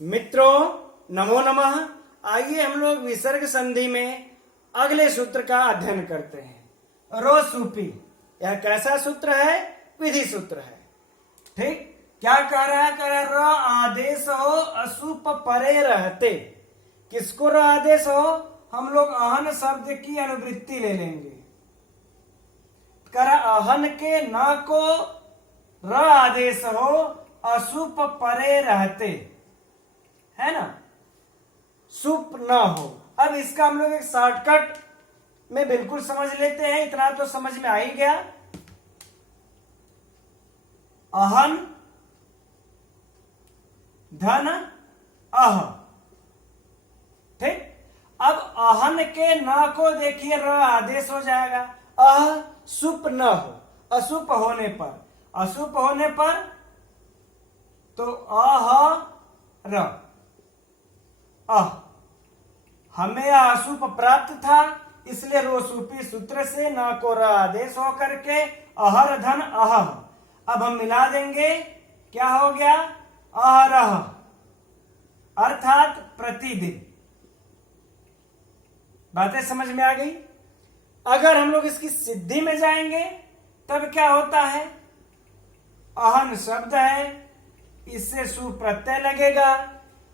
मित्रों नमो नमः। आइए हम लोग विसर्ग संधि में अगले सूत्र का अध्ययन करते हैं। रो सूपी, यह कैसा सूत्र है? विधि सूत्र है। ठीक, क्या कह रहा है? कह रहा है र आदेश हो असुप परे रहते। किसको र आदेश हो? हम लोग अहन शब्द की अनुवृत्ति ले लेंगे। कर अहन के न को र आदेश हो असुप परे रहते, है ना, सुप न हो। अब इसका हम लोग एक शॉर्टकट में बिल्कुल समझ लेते हैं। इतना तो समझ में आ ही गया। अहन धन अह, ठीक। अब अहन के न को देखिए र आदेश हो जाएगा। अह सुप न हो, असुप होने पर, असुप होने पर तो अह र अह, हमें यह अशुभ प्राप्त था, इसलिए रोसूपी सूत्र से न को र आदेश होकर के अहर धन अह। अब हम मिला देंगे, क्या हो गया? अहरह, अर्थात प्रतिदिन। बातें समझ में आ गई? अगर हम लोग इसकी सिद्धि में जाएंगे तब क्या होता है? अहन शब्द है, इससे सु प्रत्यय लगेगा।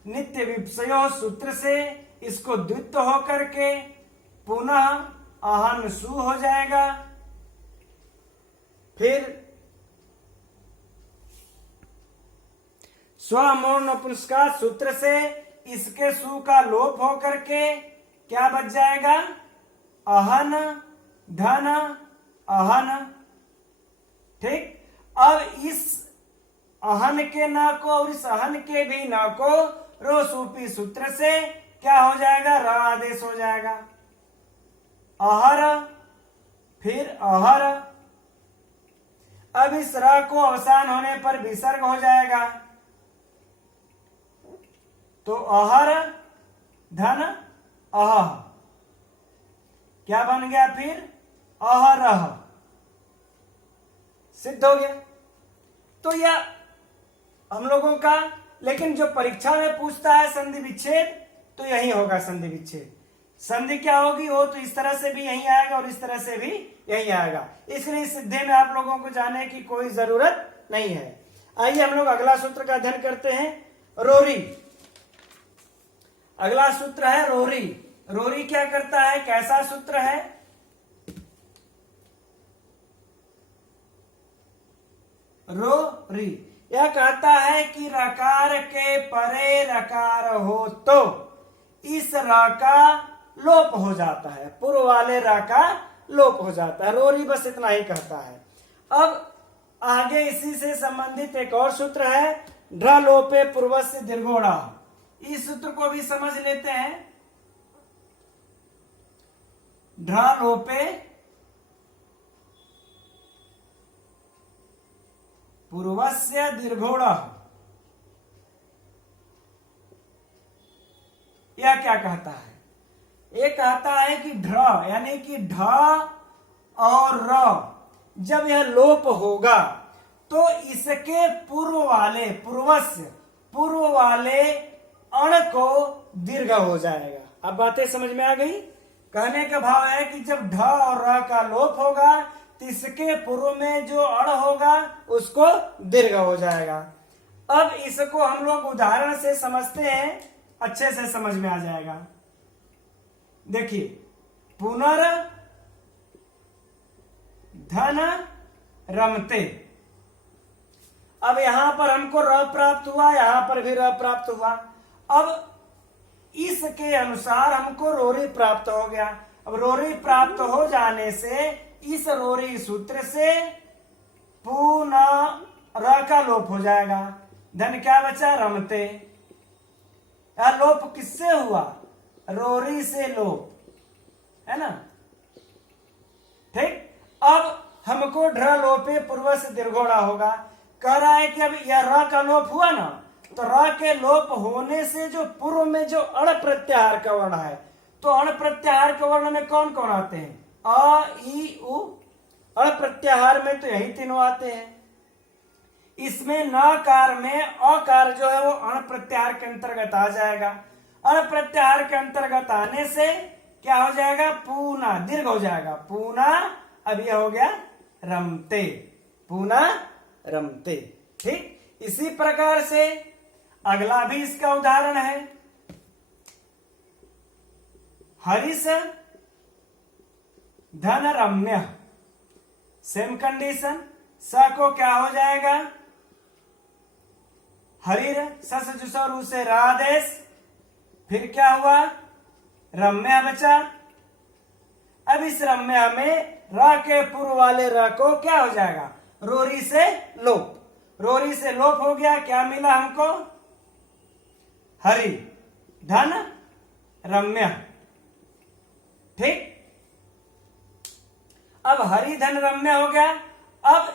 नित्य विपसयो सूत्र से इसको द्वित्व होकर के पुनः अहन सु हो जाएगा। फिर स्वमूर्ण नपुंसकलिंग सूत्र से इसके सु का लोप होकर के क्या बच जाएगा? अहन धन अहन। ठीक, अब इस अहन के न को और इस अहन के भी न को रोसूपी सूत्र से क्या हो जाएगा? र आदेश हो जाएगा। अहर, फिर अहर। अब इस र को अवसान होने पर विसर्ग हो जाएगा, तो अहर धन अह, क्या बन गया? फिर अहरह, सिद्ध हो गया। तो यह हम लोगों का, लेकिन जो परीक्षा में पूछता है संधि विच्छेद, तो यही होगा संधि विच्छेद। संधि क्या होगी? वो तो इस तरह से भी यही आएगा और इस तरह से भी यही आएगा। इसलिए इस सिद्धि में आप लोगों को जाने की कोई जरूरत नहीं है। आइए हम लोग अगला सूत्र का अध्ययन करते हैं। रोरी, अगला सूत्र है रोरी। रोरी क्या करता है? कैसा सूत्र है? रोरी यह कहता है कि रकार के परे रकार हो तो इस र का लोप हो जाता है, पूर्व वाले र का लोप हो जाता है। रोरी बस इतना ही कहता है। अब आगे इसी से संबंधित एक और सूत्र है, ढ लोपे पूर्वस्य दीर्घोड़ा। इस सूत्र को भी समझ लेते हैं। ढ लोपे पूर्वस्य दीर्घोड़ा, यह क्या कहता है? ये कहता है कि ढ यानी कि ढ और र जब यह लोप होगा तो इसके पूर्व वाले, पूर्वस्य, पूर्व वाले अण को दीर्घ हो जाएगा। अब बातें समझ में आ गई? कहने का भाव है कि जब ढ और र का लोप होगा तो इसके पूर्व में जो अण होगा उसको दीर्घ हो जाएगा। अब इसको हम लोग उदाहरण से समझते हैं, अच्छे से समझ में आ जाएगा। देखिए, पुनर धन रमते। अब यहां पर हमको र प्राप्त हुआ, यहां पर भी र प्राप्त हुआ। अब इसके अनुसार हमको रोरी प्राप्त हो गया। अब रोरी प्राप्त हो जाने से इस रोरी सूत्र से पुनः र का लोप हो जाएगा। धन क्या बचा? रमते। यह लोप किससे हुआ? रोरी से लोप, है ना। ठीक, अब हमको ढ लोपे पूर्व से दीर्घोड़ा होगा। कह रहा है कि अब यह र का लोप हुआ ना, तो र के लोप होने से जो पूर्व में जो अण प्रत्याहार का वर्ण है, तो अण प्रत्याहार के वर्ण में कौन कौन आते हैं? अ, ई, उ। अण प्रत्याहार में तो यही तीनों आते हैं। इसमें नकार में अकार जो है वो अण प्रत्याहार के अंतर्गत आ जाएगा। अण प्रत्याहार के अंतर्गत आने से क्या हो जाएगा, पूना दीर्घ हो जाएगा, पूना। अब यह हो गया रमते, पूना रमते। ठीक, इसी प्रकार से अगला भी इसका उदाहरण है, हरिश धन रम्य। सेम कंडीशन, स को क्या हो जाएगा, हरिर सस जुस रू से रादेश, फिर क्या हुआ, रम्य बचा। अब इस रम्य में र के पूर्व वाले र को क्या हो जाएगा, रोरी से लोप। रोरी से लोप हो गया, क्या मिला हमको, हरि धन रम्य। ठीक, अब हरि धन रम्य हो गया। अब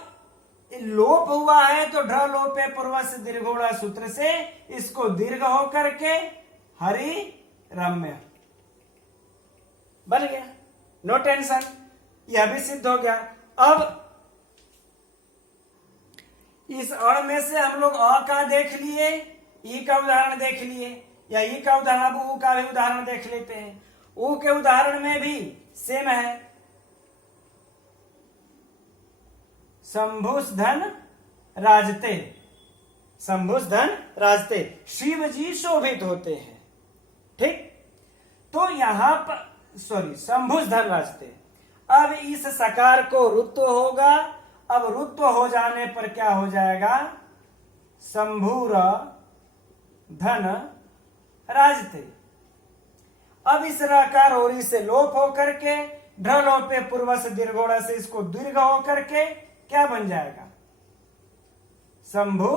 लोप हुआ है तो ढ लोपे पूर्व से दीर्घोड़ा सूत्र से इसको दीर्घ होकर के हरि रम्य बन गया, नो टेंशन, यह भी सिद्ध हो गया। अब इस अण में से हम लोग अ का देख लिए, ई का उदाहरण देख लिए, या ई का उदाहरण, अब ऊ का भी उदाहरण देख लेते हैं। ऊ के उदाहरण में भी सेम है, शंभुस धन राजते, शंभुस धन राजते, शिव जी शोभित होते हैं। ठीक, तो यहां पर शंभुस धन राजते। अब इस सकार को रुत्व होगा, अब रुत्व हो जाने पर क्या हो जाएगा, शंभुर धन राजते। अब इस रकार ओरी से लोप होकर के ढ लोपे पूर्व से दीर्घोड़ा से इसको दीर्घ होकर के क्या बन जाएगा, शंभु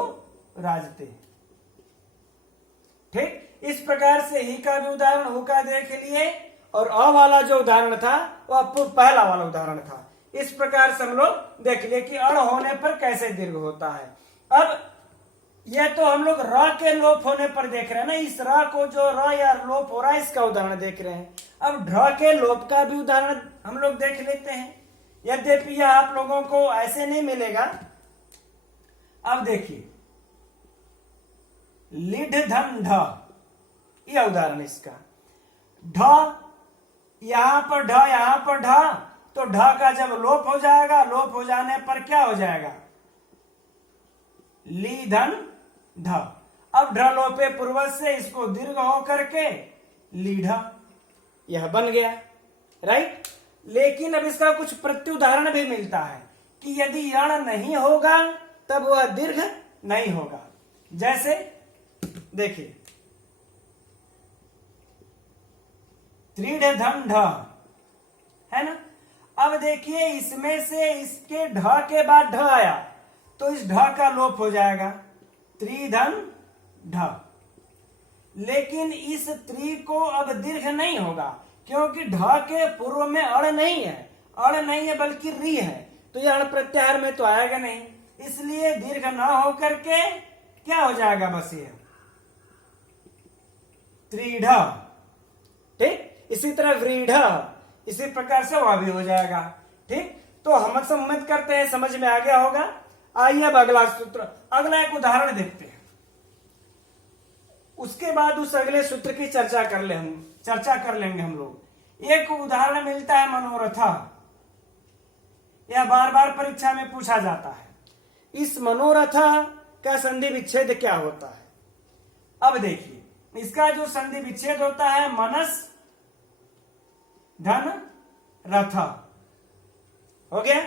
राजते। ठीक, इस प्रकार से ही का भी उदाहरण हु का देख लिए, और अ वाला जो उदाहरण था वह पहला वाला उदाहरण था। इस प्रकार से हम लोग देख लिए कि अण होने पर कैसे दीर्घ होता है। अब यह तो हम लोग र के लोप होने पर देख रहे हैं ना, इस र को जो र या लोप हो रहा है इसका उदाहरण देख रहे हैं। अब ढ के लोप का भी उदाहरण हम लोग देख लेते हैं, यद्यपि यह आप लोगों को ऐसे नहीं मिलेगा। अब देखिए, लिढ़ धन ढ, यह उदाहरण इसका, ढ यहां पर ढ, यहां पर ढ, तो ढ का जब लोप हो जाएगा, लोप हो जाने पर क्या हो जाएगा, ली धन ढ। अब ढ लोपे पूर्वज से इसको दीर्घ हो करके लीढ़, यह बन गया, राइट। लेकिन अब इसका कुछ प्रत्युदाहरण भी मिलता है कि यदि अण नहीं होगा तब वह दीर्घ नहीं होगा। जैसे देखिए, त्रिढ़ धन ढ है ना। अब देखिए, इसमें से इसके ढ के बाद ढ आया तो इस ढ का लोप हो जाएगा, त्रिधन ढ। लेकिन इस त्रि को अब दीर्घ नहीं होगा, क्योंकि ढ के पूर्व में अण नहीं है, अण नहीं है बल्कि री है, तो यह अण प्रत्याहार में तो आएगा नहीं, इसलिए दीर्घ न होकर के क्या हो जाएगा, बस ये त्रिढ़। ठीक, इसी तरह व्रीढ़, इसी प्रकार से वह भी हो जाएगा। ठीक, तो हम उम्मीद करते हैं समझ में आ गया होगा। आइए अब अगला सूत्र, अगला एक उदाहरण देखते हैं, उसके बाद उस अगले सूत्र की चर्चा कर लेंगे हम लोग। एक उदाहरण मिलता है मनोरथा, यह बार बार परीक्षा में पूछा जाता है, इस मनोरथा का संधि विच्छेद क्या होता है। अब देखिए, इसका जो संधि विच्छेद होता है, मनस धन रथ हो गया।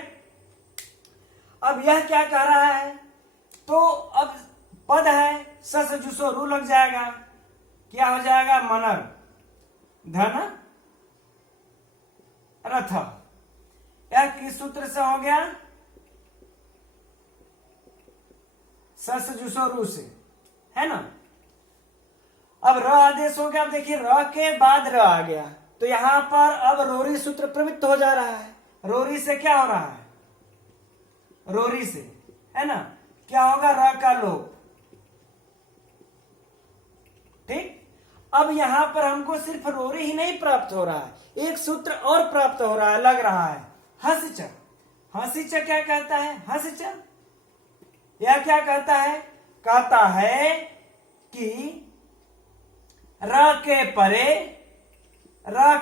अब यह क्या कह रहा है, तो अब पद है, सस जुसो रू लग जाएगा, क्या हो जाएगा, मनर धन रथ। यह किस सूत्र से हो गया, सस जुसो रू से, है ना। अब र आदेश हो गया। अब देखिए, र के बाद र आ गया, तो यहां पर अब रोरी सूत्र प्रवृत्त हो जा रहा है। रोरी से क्या हो रहा है, रोरी से, है ना, क्या होगा, र का लोप। ठीक, अब यहां पर हमको सिर्फ रोरी ही नहीं प्राप्त हो रहा है, एक सूत्र और प्राप्त हो रहा है, लग रहा है, हंसिच। हंसिच क्या कहता है, हंसिच यह क्या कहता है? कहता है कि र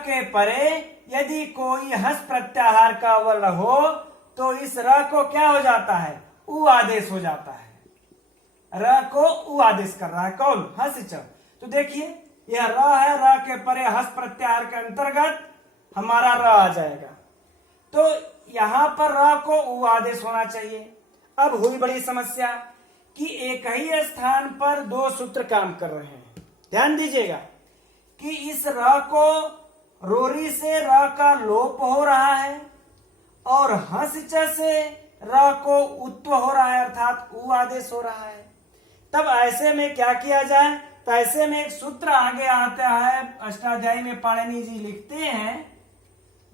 के परे यदि कोई हस प्रत्याहार का वर्ण हो तो इस र को क्या हो जाता है? उ आदेश हो जाता है। र को उ आदेश कर रहा है कौन? हस च। तो देखिए यह र है, र के परे हस प्रत्याहार के अंतर्गत हमारा र आ जाएगा। तो यहां पर र को उ आदेश होना चाहिए। अब हुई बड़ी समस्या कि एक ही स्थान पर दो सूत्र काम कर रहे हैं। ध्यान दीजिएगा कि इस र को रोरी से र का लोप हो रहा है और हंस च से र को उत्व हो रहा है, अर्थात उ आदेश हो रहा है। तब ऐसे में क्या किया जाए? तो ऐसे में एक सूत्र आगे आता है, अष्टाध्यायी में पाणिनि जी लिखते हैं,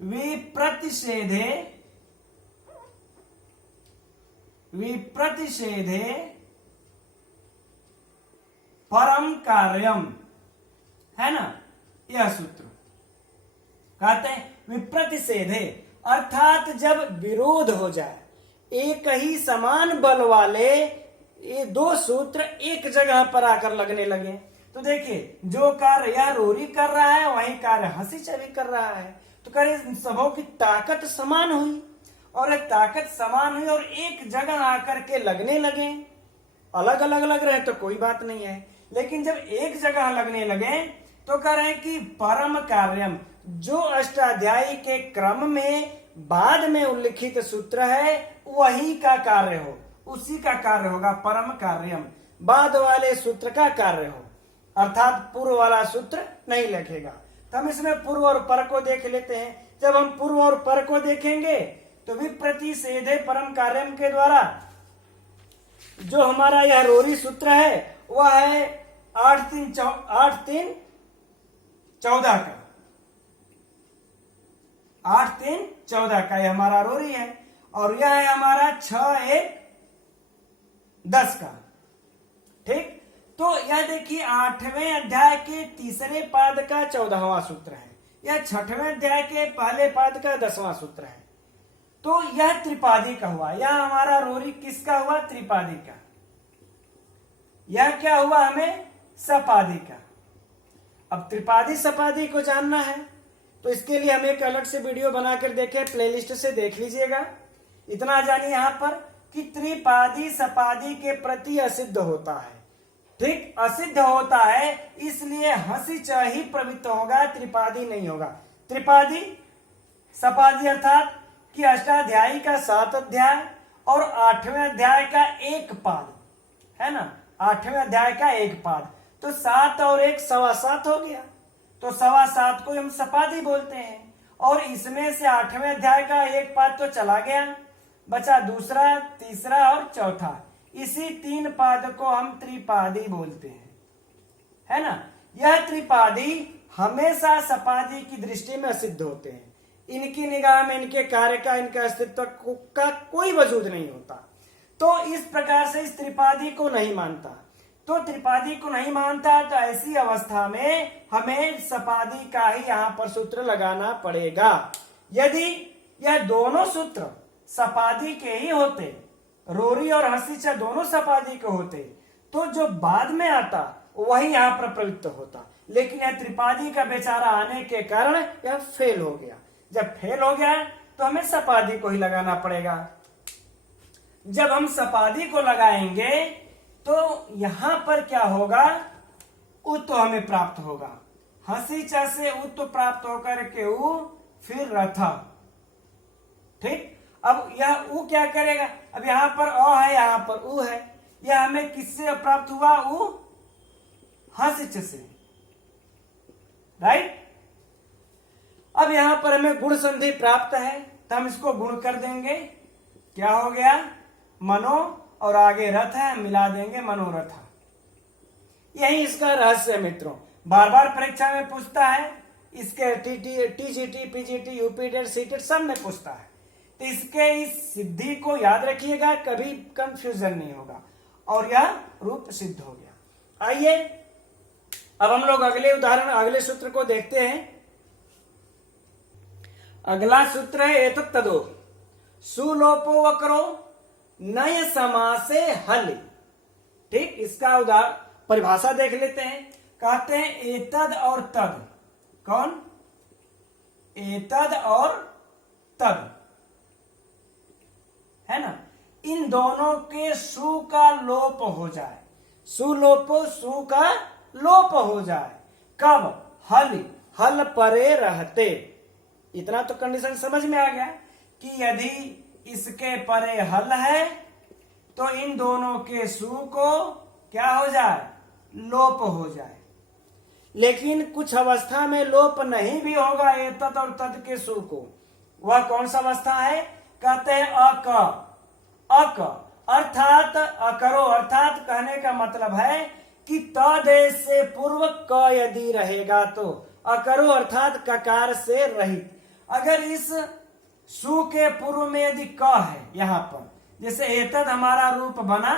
विप्रतिषेधे परम कार्यम, है ना? यह सूत्र कहते हैं विप्रतिषेधे, अर्थात जब विरोध हो जाए, एक ही समान बल वाले ये दो सूत्र एक जगह पर आकर लगने लगे, तो देखिए जो कार्य यह रोरी कर रहा है वही कार्य हंसी भी कर रहा है। तो करे सबों की ताकत समान हुई, और ताकत समान हुई और एक जगह आकर के लगने लगे। अलग अलग लग रहे तो कोई बात नहीं है, लेकिन जब एक जगह लगने लगे तो कह रहे हैं कि परम कार्यम, जो अष्टाध्यायी के क्रम में बाद में उल्लिखित सूत्र है वही का कार्य हो, उसी का कार्य होगा परम कार्यम, बाद वाले सूत्र का कार्य हो, अर्थात पूर्व वाला सूत्र नहीं लिखेगा। तो हम इसमें पूर्व और पर को देख लेते हैं। जब हम पूर्व और पर को देखेंगे तो विप्रतिषेधे परम कार्यम के द्वारा जो हमारा यह रोरी सूत्र है वह है 8-3-14 का, 8-3-14 का यह हमारा रोरी है, और यह है हमारा 6-1-10 का। ठीक, तो यह देखिए 8वें अध्याय के तीसरे पाद का 14वां सूत्र है, यह 6वें अध्याय के पहले पाद का 10वां सूत्र है। तो यह त्रिपादी का हुआ, यह हमारा रोरी किसका हुआ? त्रिपादी का। यह क्या हुआ? हमें सपादी का। अब त्रिपादी सपादी को जानना है तो इसके लिए हम एक अलग से वीडियो बनाकर देखें, प्लेलिस्ट से देख लीजिएगा। इतना जानिए यहाँ पर कि त्रिपादी सपादी के प्रति असिद्ध होता है। ठीक, असिद्ध होता है, इसलिए हंसी च ही प्रवृत्त होगा, त्रिपादी नहीं होगा। त्रिपादी सपादी अर्थात कि अष्टाध्यायी का 7 अध्याय और 8वें अध्याय का 1 पाद, है ना? 8वें अध्याय का 1 पाद, तो 7 और 1 7.25 हो गया, तो 7.25 को हम सपादी बोलते हैं। और इसमें से 8वें अध्याय का 1 पाद तो चला गया, बचा दूसरा, तीसरा और चौथा। इसी 3 पाद को हम त्रिपादी बोलते हैं, है ना? यह त्रिपादी हमेशा सपादी की दृष्टि में सिद्ध होते हैं। इनकी निगाह में इनके कार्य का, इनके अस्तित्व का कोई वजूद नहीं होता। तो इस प्रकार से इस त्रिपादी को नहीं मानता, तो त्रिपादी को नहीं मानता तो ऐसी अवस्था में हमें सपादी का ही यहाँ पर सूत्र लगाना पड़ेगा। यदि यह दोनों सूत्र सपादी के ही होते, रोरी और हंसी च दोनों सपादी के होते, तो जो बाद में आता वही यहाँ पर प्रवृत्त होता। लेकिन यह त्रिपादी का बेचारा आने के कारण यह फेल हो गया। जब फेल हो गया तो हमें सपादी को ही लगाना पड़ेगा। जब हम सपादी को लगाएंगे तो यहां पर क्या होगा? उत्व हमें प्राप्त होगा। हंसी च से उत्व प्राप्त होकर के उ फिर रथा। ठीक, अब यह उ क्या करेगा? अब यहां पर अ है, यहां पर उ है, यह हमें किससे प्राप्त हुआ? उ हंसी च से, राइट। अब यहां पर हमें गुण संधि प्राप्त है तो हम इसको गुण कर देंगे। क्या हो गया? मनो और आगे रथ है, मिला देंगे मनोरथ। यही इसका रहस्य है मित्रों। बार बार परीक्षा में पूछता है, इसके टीजीटी, पीजीटी, यूपीटेट, सीटेट सब में पूछता है। तो इसके इस सिद्धि को याद रखिएगा, कभी कंफ्यूजन नहीं होगा, और यह रूप सिद्ध हो गया। आइए अब हम लोग अगले उदाहरण, अगले सूत्र को देखते हैं। अगला सूत्र है एतत् तदो सुलोपो वक्रो नय समासे हल। ठीक, इसका उदाहरण परिभाषा देख लेते हैं। कहते हैं एतद और तद। कौन? एतद और तद, है ना। इन दोनों के सु का लोप हो जाए, सुलोपो, सु का लोप हो जाए। कब? हल, हल परे रहते। इतना तो कंडीशन समझ में आ गया कि यदि इसके परे हल है तो इन दोनों के सु को क्या हो जाए? लोप हो जाए। लेकिन कुछ अवस्था में लोप नहीं भी होगा एतद और तद के सु को। वह कौन सा अवस्था है? कहते हैं अक। अक अर्थात अकरो, अर्थात कहने का मतलब है कि तदेश से पूर्व क यदि रहेगा तो अकरो अर्थात ककार से रहित। अगर इस सु के पूर्व में यदि क है, यहां पर जैसे एतद हमारा रूप बना,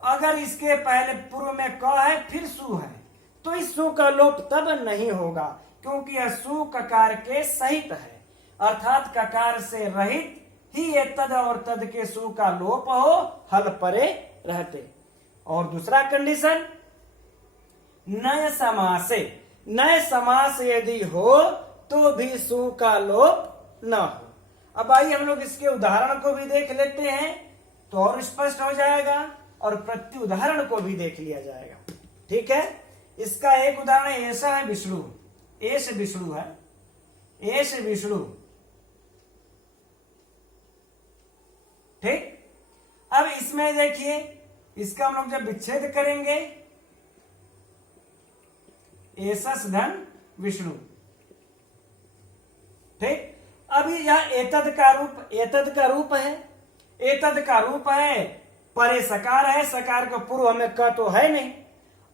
अगर इसके पहले पूर्व में क है फिर सु है तो इस सु का लोप तब नहीं होगा, क्योंकि यह सु ककार के सहित है, अर्थात ककार से रहित ही एतद और तद के सु का लोप हो, हल परे रहते। और दूसरा कंडीशन नय समासे। नय समास यदि हो तो भी सु का लोप न हो। अब आइए हम लोग इसके उदाहरण को भी देख लेते हैं तो और स्पष्ट हो जाएगा, और प्रति उदाहरण को भी देख लिया जाएगा। ठीक है, इसका एक उदाहरण ऐसा है विष्णु। एस विष्णु है, एस विष्णु। ठीक, अब इसमें देखिए, इसका हम लोग जब विच्छेद करेंगे, एसस धन विष्णु। ठीक, अभी यह एतद का रूप, एतद का रूप है, एतद का रूप है, परे सकार है, सकार के पूर्व में क तो है नहीं।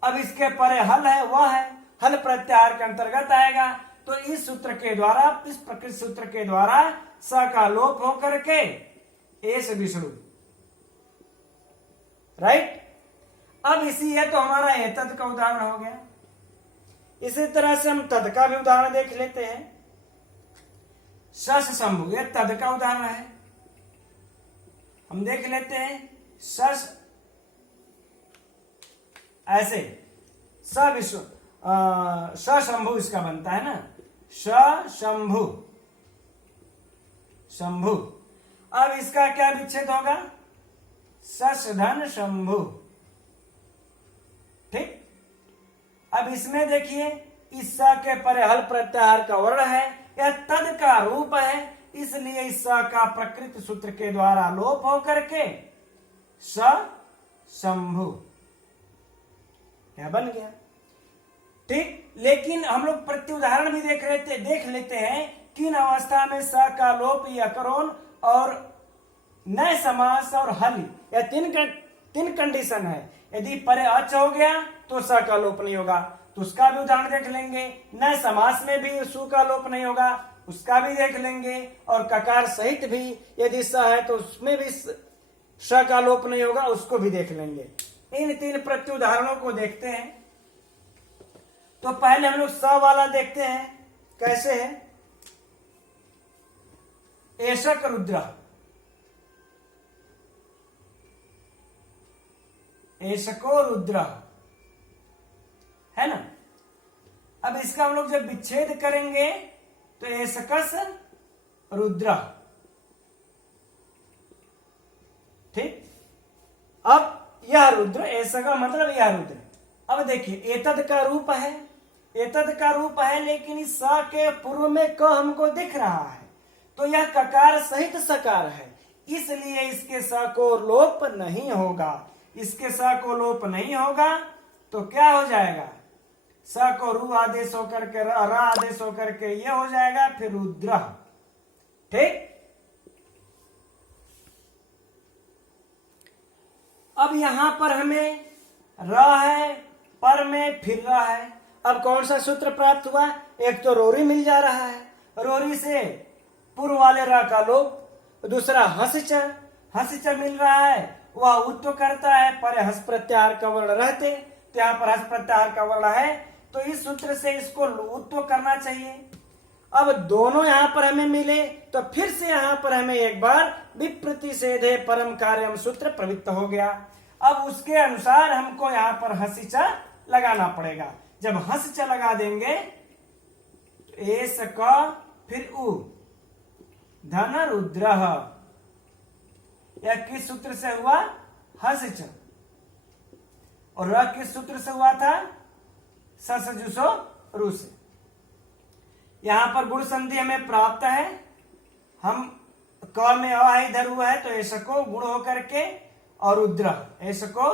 अब इसके परे हल है, वह है, हल प्रत्याहार के अंतर्गत आएगा। तो इस सूत्र के द्वारा, इस प्रकृति सूत्र के द्वारा स का लोप होकर के एस विष्णु। राइट, अब इसी है तो हमारा एतद का उदाहरण हो गया। इसी तरह से हम तद का भी उदाहरण देख लेते हैं। सस शंभु, ये तद का उदाहरण है। हम देख लेते हैं सस ऐसे, स विश्व शंभु इसका बनता है ना, शंभु, शंभु। अब इसका क्या विच्छेद होगा? सस धन शंभु। ठीक, अब इसमें देखिए, इस स के परे हल प्रत्याहार का वर्ण है, यह तद का रूप है, इसलिए इस स का प्रकृति सूत्र के द्वारा लोप होकर के स शंभु यह बन गया। ठीक, लेकिन हम लोग प्रति उदाहरण भी देख लेते हैं किन अवस्था में स का लोप या करोन और नय समास और हल, यह तीन कंडीशन है। यदि परे अच हो गया तो स का लोप नहीं होगा, तो उसका भी उदाहरण देख लेंगे। नय समास में भी सु का लोप नहीं होगा, उसका भी देख लेंगे। और ककार सहित भी यदि स है तो उसमें भी स का लोप नहीं होगा, उसको भी देख लेंगे। इन तीन प्रति उदाहरणों को देखते हैं। तो पहले हम लोग स वाला देखते हैं, कैसे है? एशक रुद्र, एशको रुद्र, है ना। अब इसका हम लोग जब विच्छेद करेंगे तो एशकस रुद्र। ठीक, अब यह रुद्र, ऐसा का मतलब यह रुद्र। अब देखिए, एतद का रूप है, एतद का रूप है, लेकिन इस स के पूर्व में क हमको दिख रहा है, तो यह ककार सहित सकार है, इसलिए इसके स को लोप नहीं होगा। इसके स को लोप नहीं होगा तो क्या हो जाएगा? स को रु आदेश होकर के र आदेश होकर के ये हो जाएगा, फिर रुद्र। ठीक, अब यहां पर हमें र है, पर में फिर र है। अब कौन सा सूत्र प्राप्त हुआ? एक तो रोरी मिल जा रहा है, रोरी से पूर्व वाले र का लोप, दूसरा हंस च मिल रहा है, वह उत्तो करता है, पर हंस प्रत्याहार का वर्ण रहते, तो यहाँ पर हंस प्रत्याहार का वर्ण है, तो इस सूत्र से इसको उत्तो करना चाहिए। अब दोनों यहाँ पर हमें मिले तो फिर से यहाँ पर हमें एक बार विप्रतिषेधे परम कार्यम सूत्र प्रवृत्त हो गया। अब उसके अनुसार हमको यहाँ पर हसीचा लगाना पड़ेगा। जब हसीचा लगा देंगे तो एस क फिर उ धन रुद्र, यह किस सूत्र से हुआ? हसीच। और र किस सूत्र से हुआ था? ससजुसो रु से। यहां पर गुण संधि हमें प्राप्त है। हम क में अ इधर हुआ है तो ऐसा को गुण होकर के और रुद्र, ऐसा को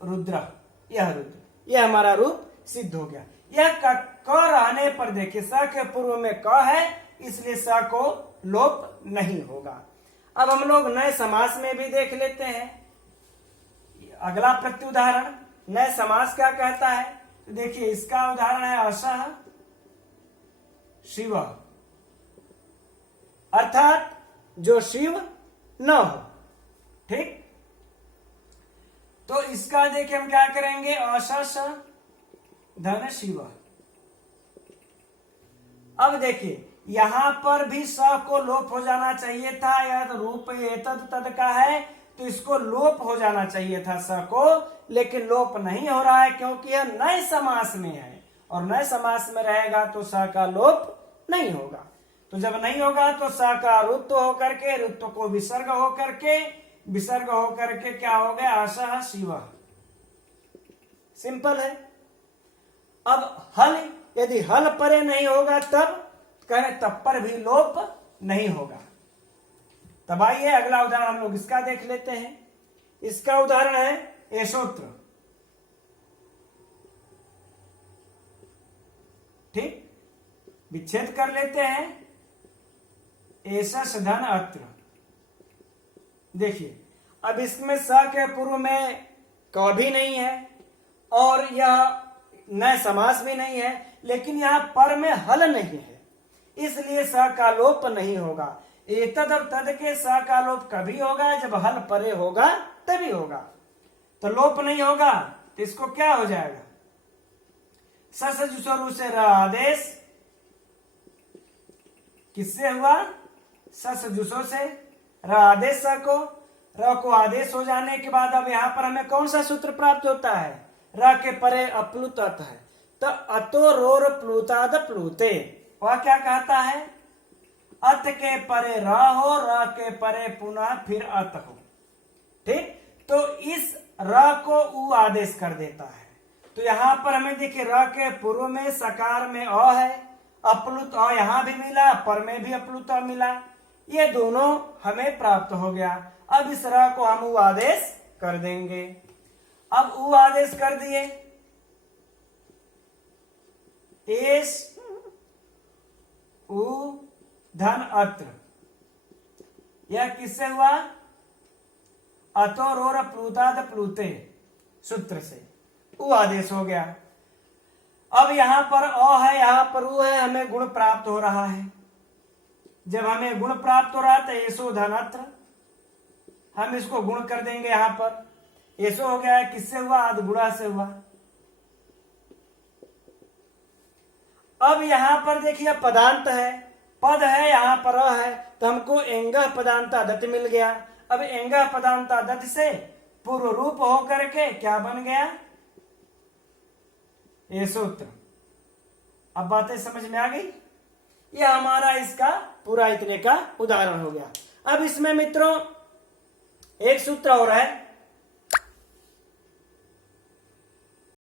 रुद्र, यह रुद्र, यह हमारा रूप सिद्ध हो गया। यह क रहने पर देखिए स के पूर्व में क है, इसलिए स को लोप नहीं होगा। अब हम लोग नए समास में भी देख लेते हैं। अगला प्रत्युदाहरण नए समास क्या कहता है? तो देखिए इसका उदाहरण है अशः शिव, अर्थात जो शिव न हो। ठीक, तो इसका देखिए हम क्या करेंगे? अशस धन शिव। अब देखिए यहां पर भी स को लोप हो जाना चाहिए था। यह रूप एतद तद का है तो इसको लोप हो जाना चाहिए था स को, लेकिन लोप नहीं हो रहा है क्योंकि यह नए समास में है और नए समास में रहेगा तो स का लोप नहीं होगा। तो जब नहीं होगा तो स का रुत्व होकर के, रुत्व को विसर्ग होकर के, विसर्ग होकर के क्या हो गया? अशः शिव। सिंपल है। अब हल, यदि हल परे नहीं होगा तब कहे तब पर भी लोप नहीं होगा। तब आइए अगला उदाहरण हम लोग इसका देख लेते हैं। इसका उदाहरण है एषोत्र। ठीक, विच्छेद कर लेते हैं। एषस धन अत्र। देखिए अब इसमें स के पूर्व में क भी नहीं है और यह नए समास भी नहीं है, लेकिन यहां पर में हल नहीं है, इसलिए स का लोप नहीं होगा। एतद और तद के स का लोप कभी होगा? जब हल परे होगा तभी होगा। तो लोप नहीं होगा तो इसको क्या हो जाएगा? ससजुसोरु से र आदेश किससे हुआ? ससजुसो से। र आदेश स को, र को आदेश हो जाने के बाद अब यहां पर हमें कौन सा सूत्र प्राप्त होता है? र के परे अप्लुत अत है तो अतो रोर प्लुताद प्लुते। वह क्या कहता है? अत के परे र हो, र के परे पुनः फिर अत हो। ठीक, तो इस र को उ आदेश कर देता है। तो यहां पर हमें देखिए र के पूर्व में सकार में अ है, अप्लुत अ यहां भी मिला, पर में भी अप्लुत अ मिला, ये दोनों हमें प्राप्त हो गया। अब इस र को हम उ आदेश कर देंगे। अब उ आदेश कर दिए, एस उ धन अत्र, यह किससे हुआ? अतो रोर प्लुताद प्लुते सूत्र से उ आदेश हो गया। अब यहां पर अ है, यहां पर उ है, हमें गुण प्राप्त हो रहा है। जब हमें गुण प्राप्त हो रहा है तो एसो धन अत्र, हम इसको गुण कर देंगे। यहां पर एसो हो गया है, किससे हुआ? आद गुणा से हुआ। अब यहां पर देखिए पदांत है, पद है, यहां पर अ है, तो हमको एंग पदांतादत मिल गया। अब एंग पदांतादत से पूर्व रूप होकर के क्या बन गया? ये सूत्र। अब बातें समझ में आ गई? यह हमारा इसका पूरा इतने का उदाहरण हो गया। अब इसमें मित्रों एक सूत्र और है,